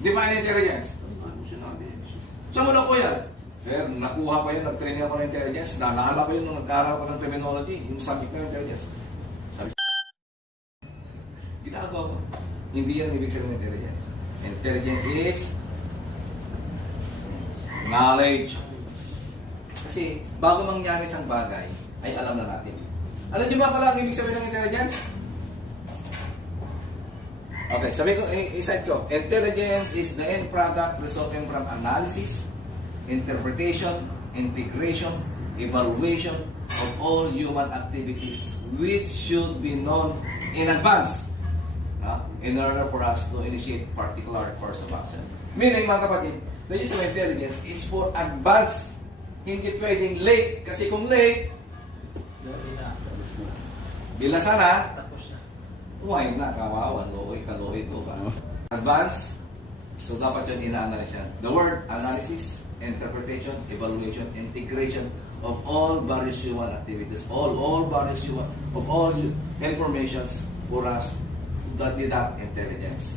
Divine intelligence. Ano sinabi? Saan mo nakuha yan? Sir, nakuha ko yan, nag-training ako ng intelligence, naalala ko yun nung nag-aaral ko ng criminology, yung subject na intelligence. Sabi, ginagawa ko. Hindi yan ibig sabihin ng intelligence. Intelligence is knowledge. Kasi bago mangyari isang bagay, ay alam na natin. Alam niyo ba pala ang ibig sabihin ng intelligence? Okay, sabi ko, i-cite ko. Intelligence is the end product resulting from analysis, interpretation, integration, evaluation of all human activities which should be known in advance in order for us to initiate particular course of action. Meaning, mga kapatid, the use of intelligence is for advance. Hindi pwedeng late. Kasi kung late, bilasa na, why na, kawawan, looy, kaloy, ito ba? Advance, so dapat yun ina-analyze yan. The word analysis, interpretation, evaluation, integration of all various human activities, all various human, of all informations for us that need that intelligence.